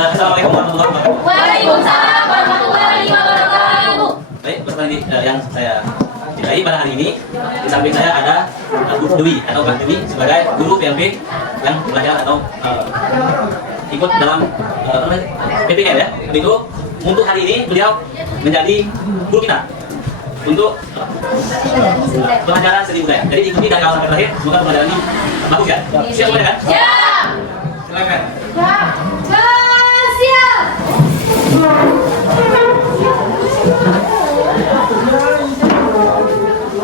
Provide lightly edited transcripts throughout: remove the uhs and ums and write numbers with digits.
Assalamualaikum warahmatullahi wabarakatuh. Waalaikumsalam warahmatullahi wabarakatuh. Baik, pertanyaan yang saya cintai pada hari ini, di samping saya ada Bu Dewi atau Mbak Dewi sebagai guru PLP yang belajar atau ikut dalam PPK ya. Itu untuk hari ini beliau menjadi guru kita untuk pelajaran seni budaya. Jadi ikuti dari awal sampai terakhir, semoga pelajaran ini bagus ya. Siap boleh kan? Siap. Silakan. Siap.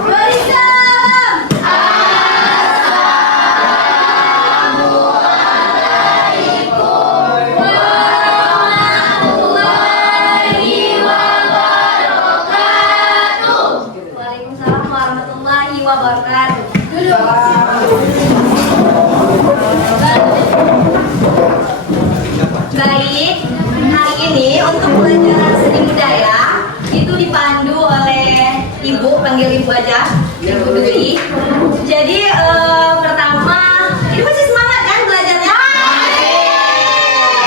Beri salam. Assalamualaikum warahmatullahi wabarakatuh. Waalaikumsalam warahmatullahi wabarakatuh. Baik, hari ini untuk pelajaran seni budaya itu dipandu oleh Ibu, panggil Ibu aja, Ibu Dwi. Jadi pertama, ini masih semangat kan belajarnya?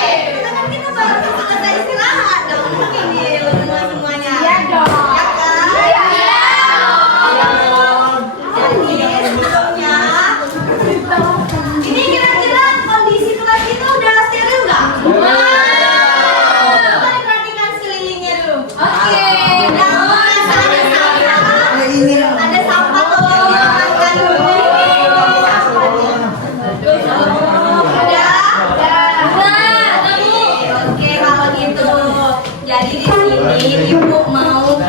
Kita kan kita baru selesai istirahat dong, ini semuanya. Iya dong. Ya kan? Iya. Jadi sebelumnya, ini kira-kira kondisi kelas kita udah steril nggak? Coba diperhatikan sekelilingnya dulu. Oke. Ada sampah tolong diamankan dulu. Oke, kalau gitu. Jadi di sini Ibu mau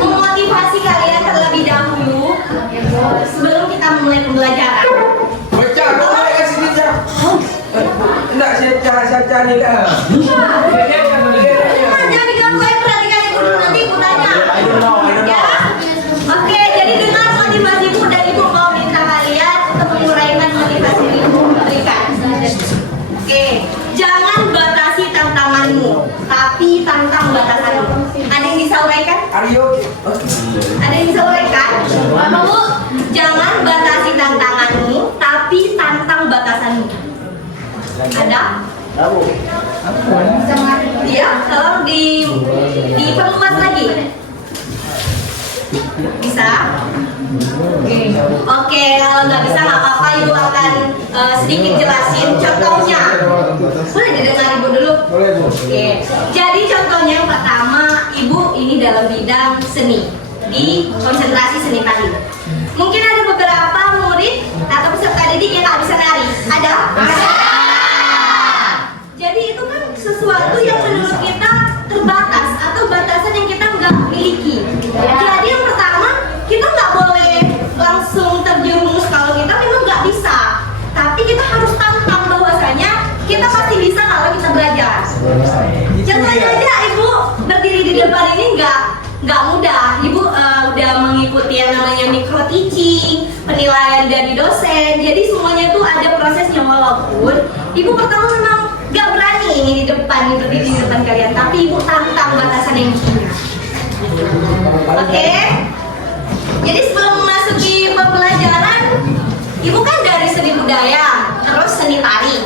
memotivasi kalian terlebih dahulu sebelum kita memulai pembelajaran. Baca, kau nak kat sini je. Nak saya ni dah. Jangan diganggu, perhatikan Ibu dulu, nanti Ibu tanya. Ya. Oke, jadi dengar motivasi Ibu dan Ibu mau minta kalian untuk menguraikan motivasi yang Ibu berikan. Oke, jangan batasi tantanganmu, tapi tantang batasanmu. Ada yang bisa uraikan? Aryo. Ada yang bisa uraikan? Apa Bu? Jangan batasi tantanganmu, tapi tantang batasanmu. Ada? Iya, tolong diperluas lagi. Bisa? Oke, kalau nggak bisa nggak apa-apa, Ibu akan sedikit jelasin contohnya. Boleh didengar Ibu dulu? Boleh, Bu. Oke, jadi contohnya yang pertama, Ibu ini dalam bidang seni, di konsentrasi seni tari. Mungkin ada beberapa murid atau peserta didik yang nggak bisa nari. Ada? Ada. Jadi itu kan sesuatu yang menurut kita terbatas atau batasan yang kita nggak miliki. Jadi yang pertama, kita nggak boleh langsung terjerumus kalau kita memang nggak bisa. Tapi kita harus tantang bahwasanya kita pasti bisa kalau kita belajar. Contohnya aja Ibu berdiri di depan ini nggak mudah. Ibu udah mengikuti yang namanya micro teaching, penilaian dari dosen. Jadi semuanya itu ada prosesnya, walaupun Ibu pertama memang nggak berani ini di depan, berdiri di depan kalian. Tapi Ibu tantang batasan yang punya. Oke? Jadi sebelum memasuki pembelajaran, Ibu kan dari seni budaya, terus seni tari.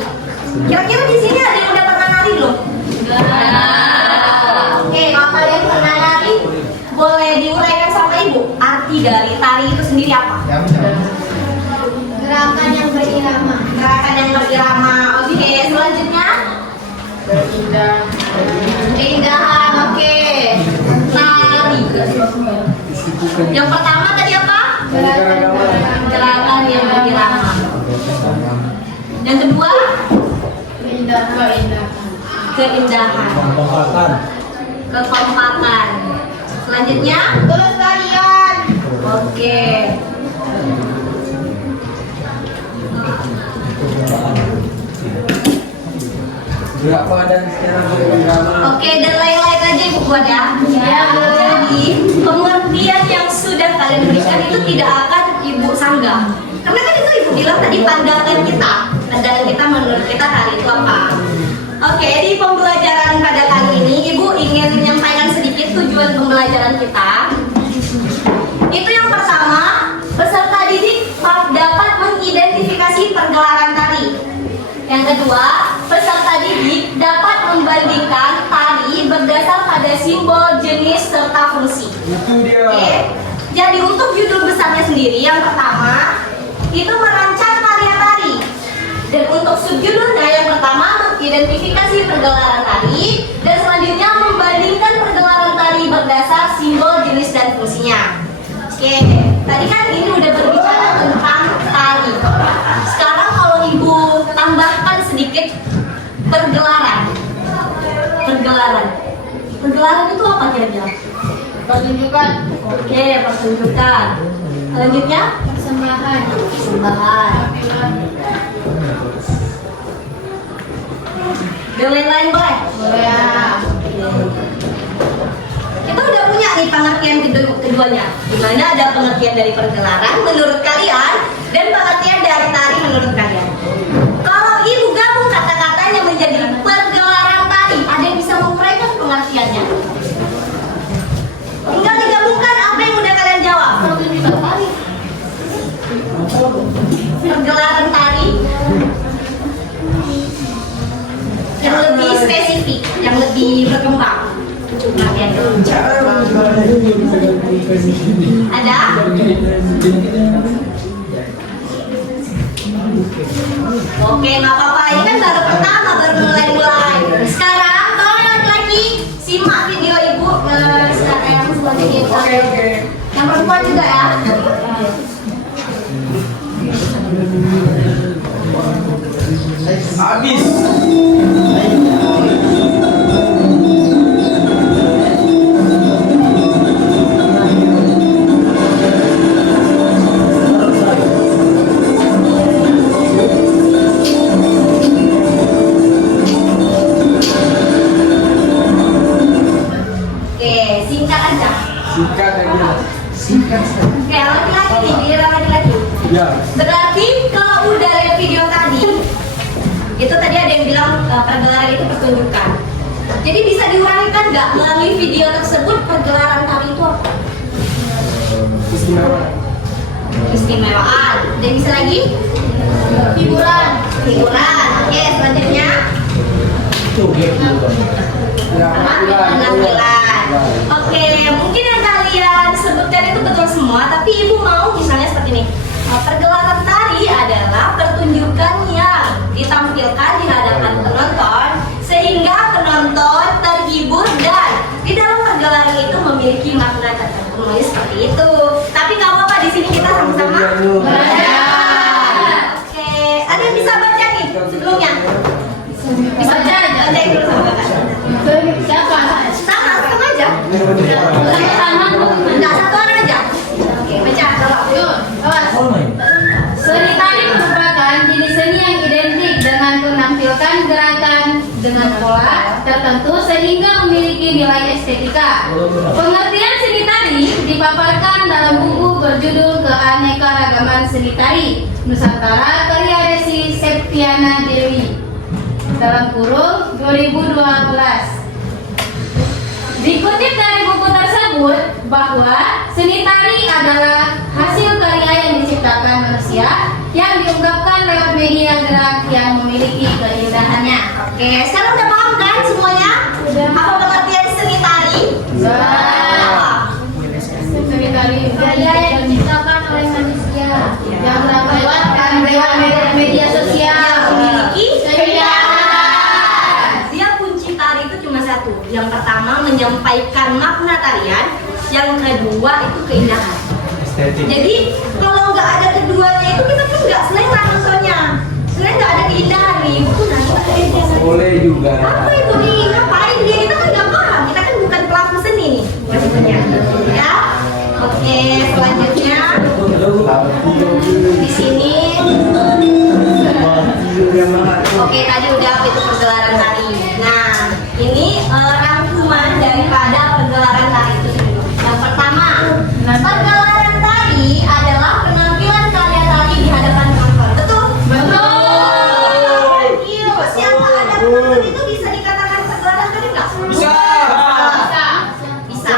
Kira-kira di sini ada yang udah pernah nari belum? Oke, kalau kalian pernah nari, boleh diuraikan sama Ibu arti dari tari itu sendiri apa? Gerakan yang berirama. Gerakan yang berirama. Oke, selanjutnya keindahan. Oke, nari. Yang pertama tadi apa? Gerakan yang berirama. Yang kedua, keindahan. Kekompakan. Selanjutnya, Kelestarian. oke. Berapa dan sekarang berirama. Oke, dan lain-lain aja Ibu buat ya. Jadi pengertian yang sudah kalian berikan itu tidak akan Ibu sanggah. Karena kan itu Ibu bilang tadi pandangan kita menurut kita tadi itu apa. Oke, di pembelajaran pada kali ini Ibu ingin menyampaikan sedikit tujuan pembelajaran kita. Itu yang pertama, peserta didik dapat mengidentifikasi pergelaran tari. Yang kedua, peserta didik dapat membagi fungsi. Itu dia. Oke. Jadi untuk judul besarnya sendiri yang pertama itu merancang karya tari. Dan untuk subjudulnya yang pertama mengidentifikasi pergelaran tari dan selanjutnya membandingkan pergelaran tari berdasar simbol, jenis dan fungsinya. Oke, tadi kan ini udah berbicara tentang tari. Sekarang kalau ibu tambahkan sedikit pergelaran. Pergelaran itu apa kira-kira? Pertunjukan. Oke, pertunjukan. Selanjutnya Persembahan. persembahan. Dan lain-lain boleh? Ya. Kita udah punya nih pengertian keduanya. Dimana ada pengertian dari pergelaran menurut kalian dan pengertian dari tari menurut kalian. Kalau ibu gabung kata-katanya menjadi pergelaran tari, ada yang bisa menguraikan pengertiannya? Tinggal digabungkan apa yang udah kalian jawab. Pertunjukan tari. Pergelaran tari yang lebih spesifik, yang lebih berkembang. Pengertian dulu. Ada? Oke, nggak apa-apa. Ini kan baru pertama, baru mulai-mulai. Sekarang, tolong laki-laki simak video ibu sekarang yang selanjutnya. Oke. Yang perempuan juga ya. Habis. Oke, singkat aja. Singkat aja. Singkat saja. Oke, laki-laki nih, giliran laki-laki. Ya. Berarti kalau udah lihat video tadi, itu tadi ada yang bilang pergelaran itu pertunjukan. Jadi bisa diuraikan nggak melalui video tersebut pergelaran tari itu apa? Istimewa. Istimewaan. Dan bisa lagi? Hiburan. Hiburan. Oke, selanjutnya Ya, penampilan. Oke, mungkin yang kalian sebutkan itu betul semua, tapi ibu mau misalnya seperti ini. Pergelaran tari adalah pertunjukan yang ditampilkan di hadapan penonton sehingga penonton terhibur dan di dalam pergelaran itu memiliki makna tertentu. Seperti itu. Tapi nggak apa-apa, di sini kita sama-sama belajar. Oke, ada yang bisa baca nih sebelumnya? Bisa baca dulu sama kakak. Siapa? Sama aja. Enggak, satu orang aja. Oke, baca kalau. Yuk, awas. Seni tari merupakan jenis seni yang identik dengan menampilkan gerakan dengan pola tertentu sehingga memiliki nilai estetika. Pengertian seni tari dipaparkan dalam buku berjudul Keanekaragaman Seni Tari Nusantara karya Desi Septiana Dewi dalam kurung 2012. Dikutip dari buku tersebut bahwa seni tari adalah hasil karya yang diciptakan manusia yang diungkapkan lewat media gerak yang memiliki keindahannya. Oke, sekarang udah paham kan semuanya? Apa pengertian seni tari? Seni tari karya yang diciptakan oleh manusia yang lewat media sosial Memiliki keindahan. Dia kunci tari itu cuma satu. Yang pertama menyampaikan makna tarian, yang kedua itu keindahan. Estetik. Jadi kalau nggak ada keduanya itu kita kan nggak selera nontonnya. Sebenarnya nggak ada keindahan nih. Itu nanti Boleh juga. apa itu nih? Ngapain dia? Kita kan nggak paham. Kita kan bukan pelaku seni nih. Maksudnya, ya. Oke, selanjutnya di sini. Oke, tadi udah apa itu pergelaran tari. Nah, ini rangkuman daripada pergelaran tari itu sendiri. Yang pertama, pergelaran tari adalah penampilan karya tari di hadapan penonton. Betul? Betul. Terus yang tak ada penonton itu bisa dikatakan pergelaran tari nggak? Bisa. Bisa.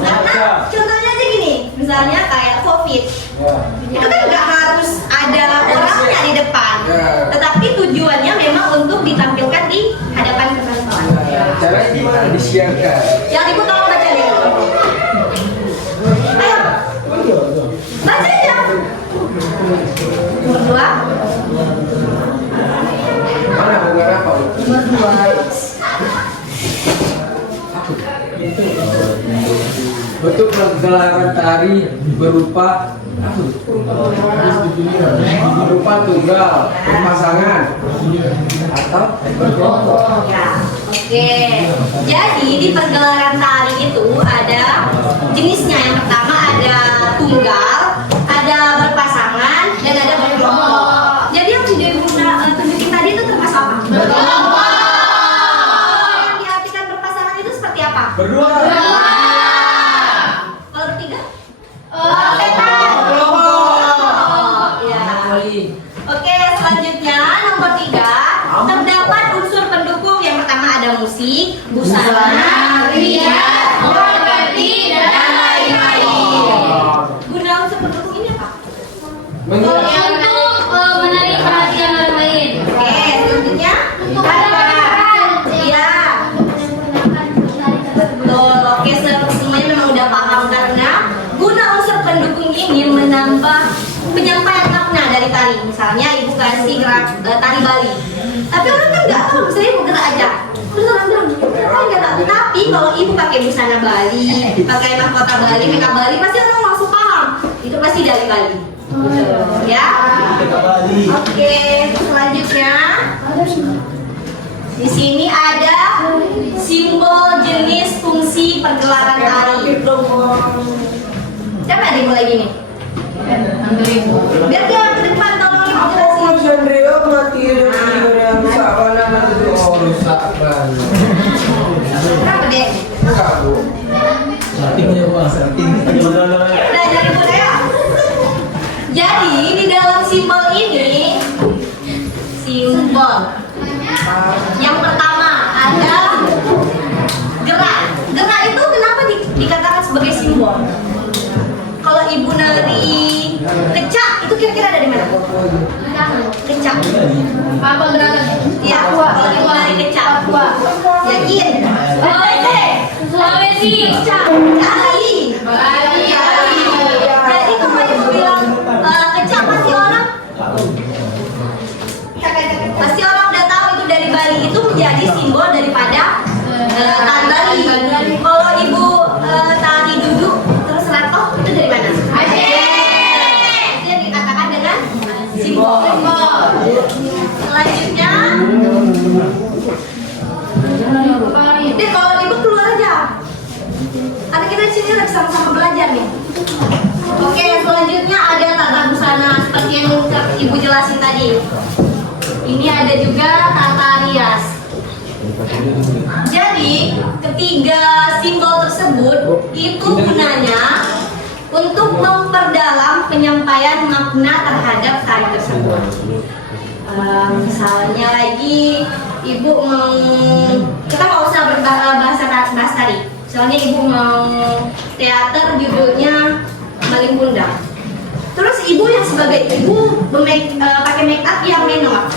Karena contohnya aja gini, misalnya kayak COVID. Ya. Itu kan nggak harus ada orangnya di depan, Ya. tetapi tujuannya memang untuk ditampilkan di hadapan penonton. Caranya gimana disiarkan? Yang ibu tolong baca deh. Bentuk pergelaran tari berupa tunggal, berpasangan, atau berkelompok. Ya, oke. Jadi di pergelaran tari itu ada jenisnya. Yang pertama ada tunggal, ada berpasangan, dan ada berkelompok. Jadi yang sudah tunjukin tadi itu termasuk apa? Berkelompok. Yang diartikan berpasangan itu seperti apa? Berdua. Kalau bertiga? Kelompok. Ya. Oke, selanjutnya nomor 3 terdapat unsur pendukung. Yang pertama ada musik, busana, rias, orkestra, dan lain-lain. Guna unsur pendukung ini apa? Untuk menarik perhatian orang lain. Oke, selanjutnya ya. Betul. Oke, semuanya memang udah paham karena guna unsur pendukung ini menambah penyampaian makna dari tari. Misalnya ibu kasih gerak tari Bali, tapi orang kan nggak tahu, saya mau gerak aja. Terus orang bilang, kenapa nggak tahu? Tapi kalau ibu pakai busana Bali, pakai mahkota Bali, makeup Bali, pasti orang langsung paham. Itu pasti dari Bali. Ya. Oke, selanjutnya di sini ada simbol jenis fungsi pergelaran tari. Siapa yang dimulai gini? Biar dia ke depan tolong Aku jelasin. Sandrio mati yang rusak banget itu. Oh, rusak banget. Kenapa deh? Enggak, Bu. Belajar ibu saya. Jadi di dalam simbol ini, simbol yang pertama ada gerak. Gerak itu kenapa dikatakan sebagai simbol? Kalau ibu nari kecak itu kira-kira dari mana? Kecak. Apa gerakan? Iya, kalau ibu nari kecak. Yakin? Sulawesi. Kecak. Kali. Jadi kalau ibu bilang kecak pasti orang udah tahu itu dari Bali. Itu menjadi simbol daripada tari Bali. Kalau ibu tari duduk terus ratoh itu dari mana? Itu yang dikatakan dengan simbol. Selanjutnya, deh kalau ibu keluar aja. Karena kita di sini lagi sama-sama belajar nih. Oke, selanjutnya ada tata busana seperti yang ibu jelasin tadi. Ini ada juga tata rias. Jadi ketiga simbol tersebut itu gunanya untuk memperdalam penyampaian makna terhadap tari tersebut. Misalnya lagi ibu mau, kita nggak usah berbahasa tari. Misalnya ibu mau teater judulnya Maling Kundang. Terus ibu yang sebagai ibu pakai make up yang menor,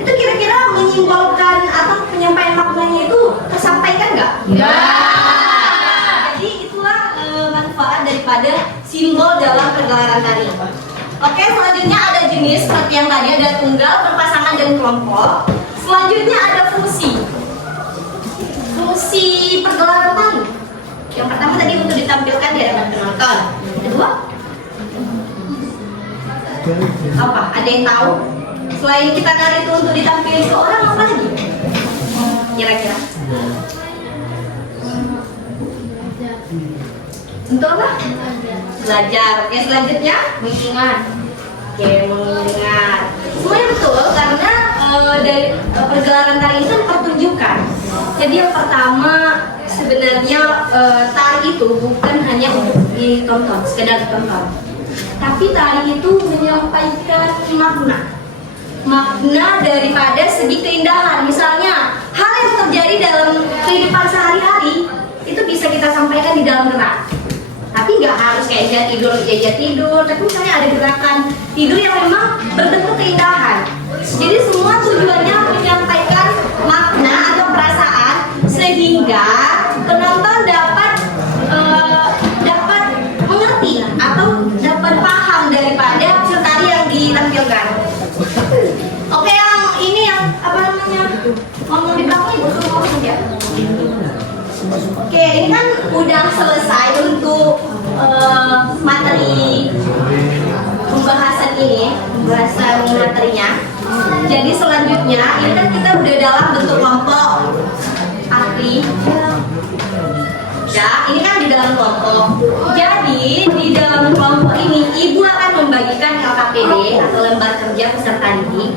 itu kira-kira menyimbolkan atau penyampaian maknanya itu tersampaikan nggak? Ya. Jadi itulah manfaat daripada simbol dalam pergelaran tari. Oke, selanjutnya ada jenis seperti yang tadi ada tunggal, berpasangan dan kelompok. Selanjutnya ada fungsi. Fungsi pergelaran tari. Yang pertama tadi untuk ditampilkan di hadapan penonton. Yang kedua apa? Ada yang tahu? Selain kita nari itu untuk ditampilkan ke orang, apa lagi? Kira-kira? Untuk apa? Belajar. Oke, selanjutnya mengingat. Oke, mengingat. Semuanya betul karena dari pergelaran tari itu pertunjukan. Jadi yang pertama sebenarnya tari itu bukan hanya untuk ditonton, sekedar ditonton. Tapi tari itu menyampaikan makna daripada segi keindahan. Misalnya hal yang terjadi dalam kehidupan sehari-hari itu bisa kita sampaikan di dalam gerak. Tapi nggak harus kayak jaja tidur. Tapi misalnya ada gerakan tidur yang memang berbentuk keindahan. Jadi semua tujuannya menyampaikan makna atau perasaan sehingga penonton dapat mengerti atau dapat paham daripada tari yang ditampilkan. Oke, yang ini yang apa namanya ngomong di belakang ibu. udah selesai untuk materi pembahasan materinya. Jadi selanjutnya ini kan kita udah dalam bentuk kelompok arti. Ya, ini kan di dalam kelompok. Jadi di dalam kelompok ini ibu akan membagikan LKPD atau lembar kerja peserta didik,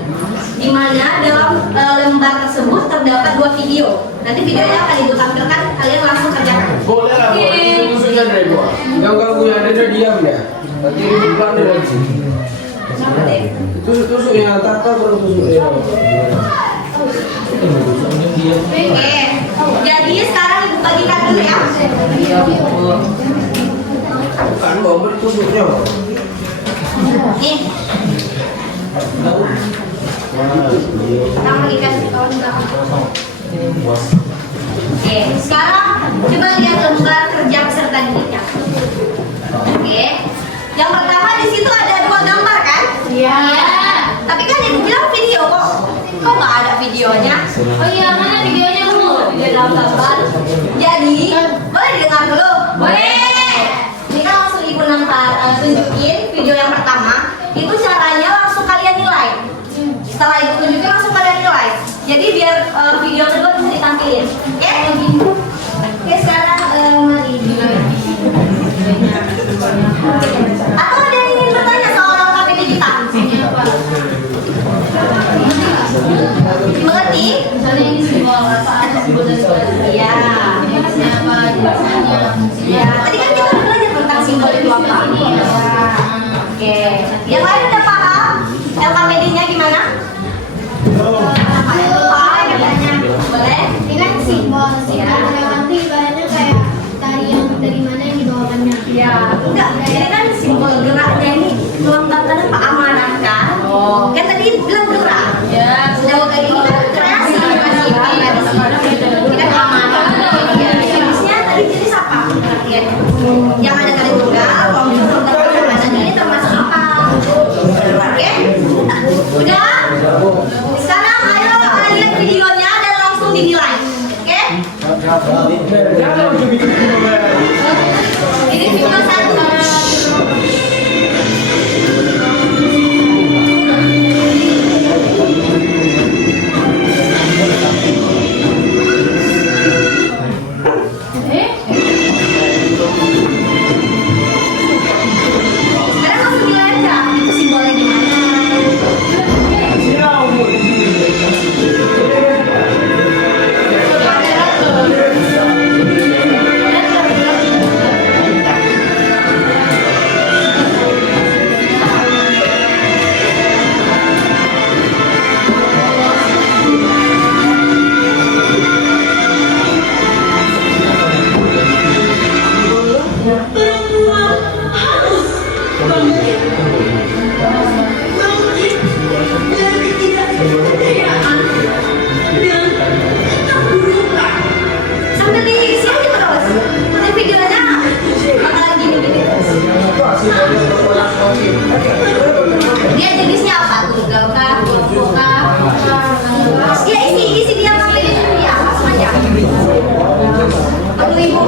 di mana dalam lembar tersebut terdapat 2 video. Nanti videonya akan ibu tampilkan, kalian langsung kerjakan. Boleh lah, tusuknya dari gua. Yang ganggu yang ada diam ya. Nanti bukan dari sini. Tusuknya tata terus tusuknya. Oke, jadi sekarang ibu bagikan dulu ya. Bukan mau bertusuknya. Nih. Kita bagikan ke kawan belakang. Oke, sekarang coba lihat lembar kerja peserta didiknya. Oke, yang pertama di situ ada 2 gambar kan? Iya. Tapi kan ibu bilang video kok. Kok nggak ada videonya? Oh iya, mana videonya Bu? Video dalam gambar. Jadi, boleh didengar dulu? Boleh. Ini kan langsung ibu tunjukin video yang pertama. Itu caranya langsung kalian nilai. Setelah ibu tunjukin langsung kalian nilai. Jadi biar video kedua bisa ditampilin. Oke? Oke, sekarang mari. Atau ada yang ingin bertanya soal LKPD kita? Mengerti? Misalnya ini simbol apa? Simbol dari Iya. jenisnya apa? Jenisnya. Ya, tadi kan kita udah belajar tentang simbol itu apa. Oke. Yang lain udah paham LKPD-nya gimana? Paham katanya. Boleh? Ini kan simbol, Ya. nanti ibaratnya kayak tari yang dari mana yang dibawakannya. Ya, enggak. Jadi kan simbol geraknya ini melambangkan apa? Amanah kan? Oh. Kan tadi bilang gerak. Ya, Sudah kayak gini kan kreasi masih ini kan amanah. Ya, jenisnya tadi jenis apa? Ya. Yang ada tali tunggal, kalau terdapat ini termasuk apa? Oke? Udah? Sekarang ayo lihat videonya dan langsung dinilai. Oke? Ini video 1. Sekarang langsung nilai aja itu simbolnya gimana. Sampai di sini terus. Nanti videonya bakalan gini-gini terus. Dia jenisnya apa? Tunggal kah? Kelompok kah? Ya isi dia pakai ini ya, langsung aja. Perlu ibu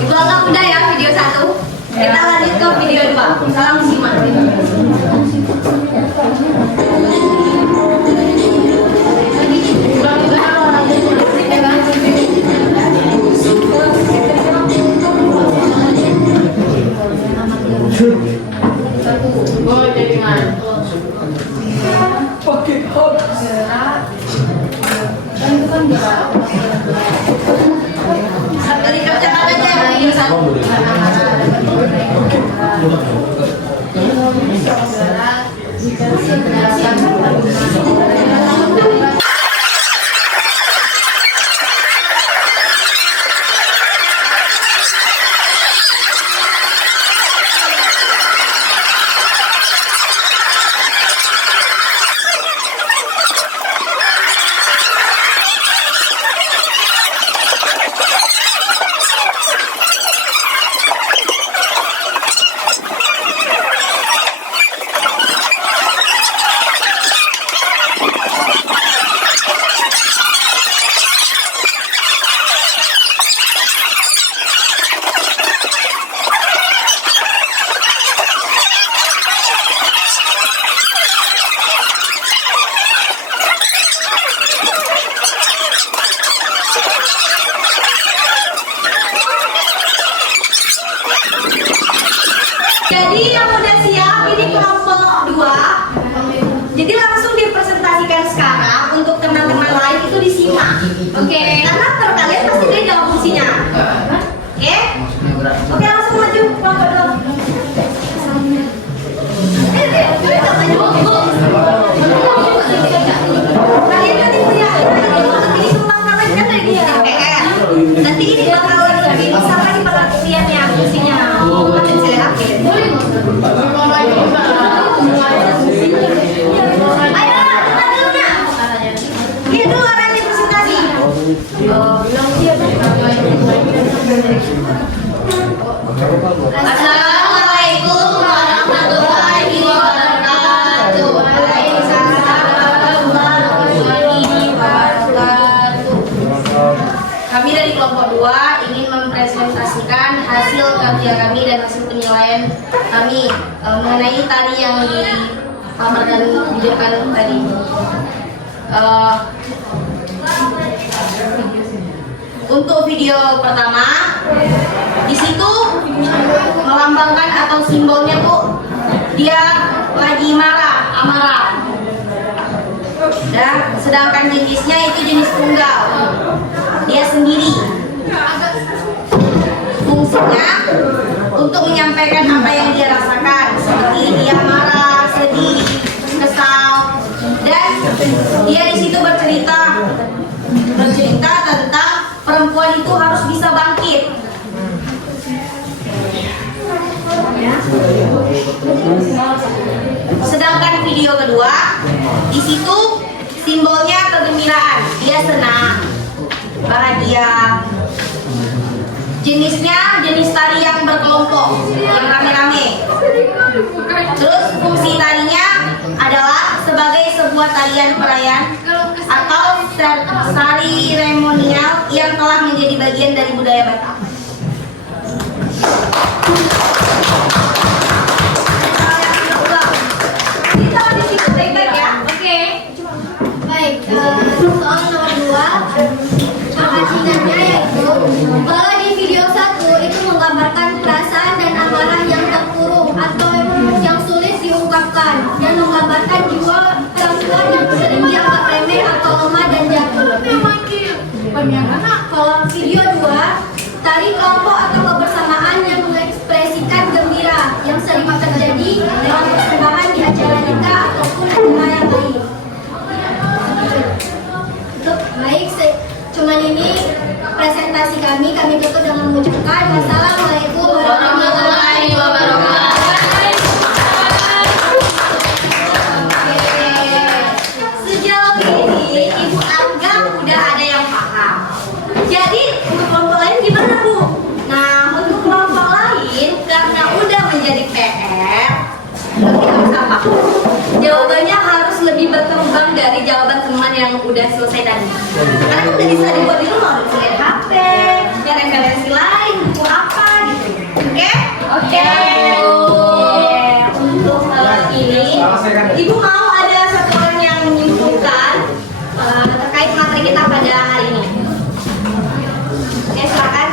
Ibu anggap udah ya video 1. Kita lanjut ke video 2. Salam simak. Satu. Oh, jadi ngantuk. Pakai hot. Kan itu kan gerak. Satu dikerjakan aja yang satu. Jadi yang udah siap ini kelompok 2. Jadi langsung dipresentasikan sekarang untuk teman-teman lain itu disimak. Oke, karena per kalian pasti beda fungsinya. Oke? Oke, langsung maju kelompok 2. Kalian nanti punya ini sumpah kalian kan dari DPR. Nanti ini bakal lebih sampai di pengertian ya fungsinya. Nanti saya yakin. Ayo, teman dulu nak. Lihat dulu orangnya presentasi. Assalamualaikum warahmatullahi wabarakatuh. Waalaikumsalam warahmatullahi wabarakatuh. Kami dari kelompok 2 ingin mempresentasikan hasil kerja kami dan hasil penilaian kami mengenai tari yang dipamerkan di depan tadi. Untuk video pertama, di situ melambangkan atau simbolnya tuh dia lagi marah, amarah. Dan sedangkan jenisnya itu jenis tunggal, dia sendiri. Fungsinya untuk menyampaikan apa yang dia rasakan, seperti dia marah, sedih, kesal, dan dia di situ bercerita tentang perempuan itu harus bisa bangkit. Sedangkan video kedua, di situ simbolnya kegembiraan, dia senang, bahagia. Jenisnya jenis tari yang berkelompok, yang rame-rame. Terus fungsi tarinya adalah sebagai sebuah tarian perayaan atau seremonial yang telah menjadi bagian dari budaya Batak. Kita di situ baik-baik ya. Oke. Baik, soal nomor 2 perhatiannya yaitu bahwa di video 1 itu menggambarkan perasaan dan amarah yang terkurung atau yang sulit diungkapkan dan menggambarkan jiwa perempuan yang sering dianggap remeh atau lemah dan jatuh. Kalau video 2, tari kelompok atau kebersamaan yang mengekspresikan gembira yang sering terjadi dalam persembahan di acara nikah ataupun acara yang lain. Baik, cuman ini presentasi kami tutup dengan mengucapkan wassalamualaikum warahmatullahi wabarakatuh. Sejauh ini Ibu anggap udah ada yang paham. Jadi untuk kelompok lain gimana Bu? Nah untuk kelompok lain karena udah menjadi PR, berarti harus apa? Jawabannya harus lebih berkembang dari jawaban teman yang udah selesai tadi. Karena udah bisa dibuat di rumah, bisa lihat HP, ya referensi lain, buku apa gitu. Oke? Oke. Untuk ini, Ibu mau ada satu orang yang menyimpulkan terkait materi kita pada hari ini. Oke, silakan.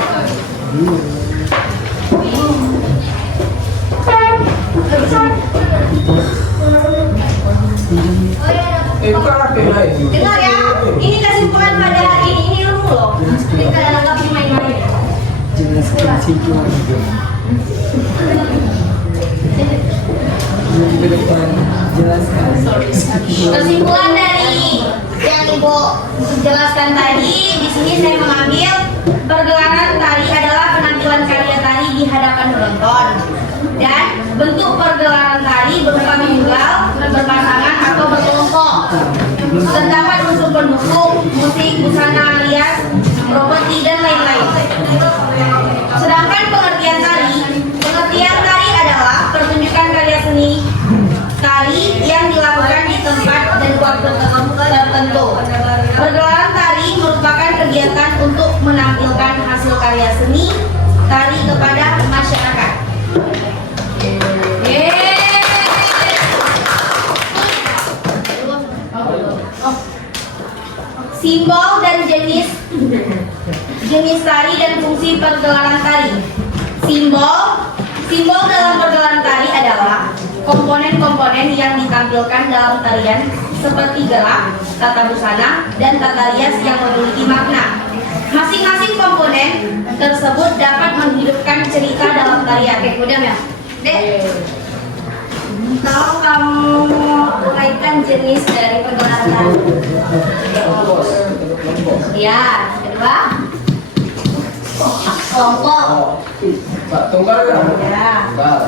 Bukan apa lain. Dengar ya, ini kesimpulan pada hari ini ilmu loh. Jadi kalian anggap ini main-main. Kesimpulan dari yang Ibu jelaskan tadi, di sini saya mengambil pergelaran tari adalah penampilan karya tari di hadapan penonton. Dan bentuk pergelaran tari berupa tunggal, berpasangan atau berkelompok. Terdapat unsur pendukung, musik, busana alias, properti dan lain-lain. Sedangkan pengertian tari adalah pertunjukan karya seni tari yang dilakukan di tempat dan waktu tertentu. Pergelaran tari merupakan kegiatan untuk menampilkan hasil karya seni tari kepada masyarakat. Simbol dan jenis tari dan fungsi pergelaran tari. Simbol dalam pergelaran tari adalah komponen-komponen yang ditampilkan dalam tarian seperti gerak, tata busana, dan tata rias yang memiliki makna. Masing-masing komponen tersebut dapat menghidupkan cerita dalam tarian. Oke, udah ya? Dek, kalau kamu uraikan jenis dari pergelaran tari. Ya, kedua kelompok. Tunggal kan? Ya. Tunggal.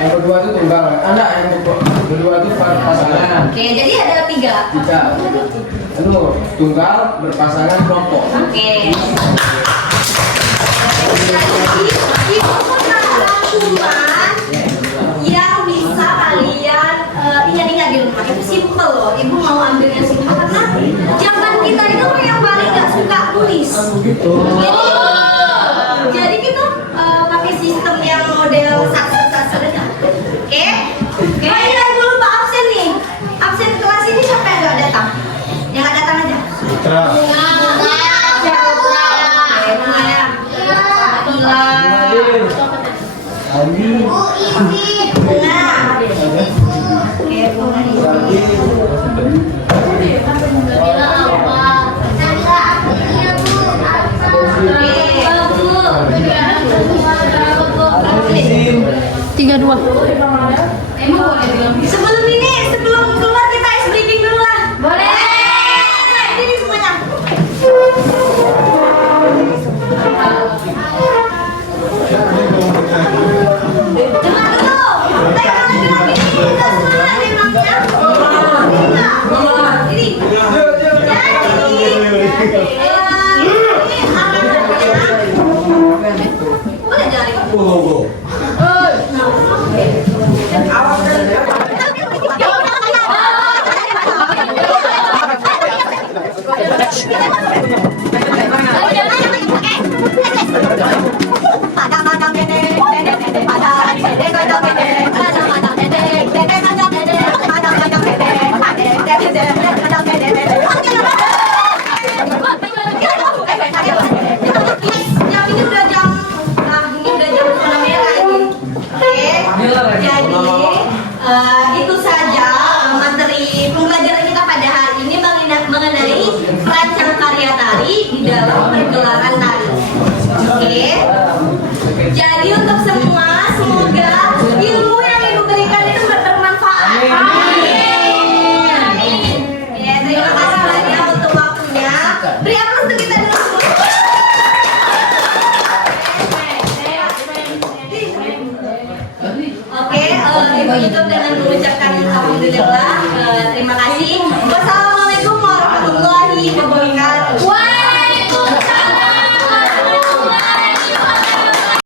Yang kedua itu tunggal. Anak yang kedua itu pasangan. Oke, jadi ada 3. Tunggal berpasangan kelompok. Oke. Jadi itu cuman yang bisa kalian ingat-ingat di rumah. Itu simple loh. Ibu mau ambil yang simple karena zaman kita itu yang paling gak suka tulis. Jadi kita pakai sistem yang model sat-sat aja. Oke? Oh iya, ibu lupa absen nih. Absen kelas ini siapa yang gak datang? Yang gak datang aja. Putra. Sebelum keluar kita ice breaking dulu lah. Boleh. Nah, ini semuanya. Dengar dulu. Lagi udah semangat memangnya. Ini. Boleh jari. Itu saja materi pembelajaran kita pada hari ini mengenai perancang karya tari di dalam pergelaran tari. Oke. Jadi untuk semua, semoga ilmu yang ibu berikan itu bermanfaat. Amin. Ya, terima kasih banyak untuk waktunya. Beri aplaus untuk kita dulu semua. Oke, ibu tutup dengan mengucapkan alhamdulillah. Terima kasih.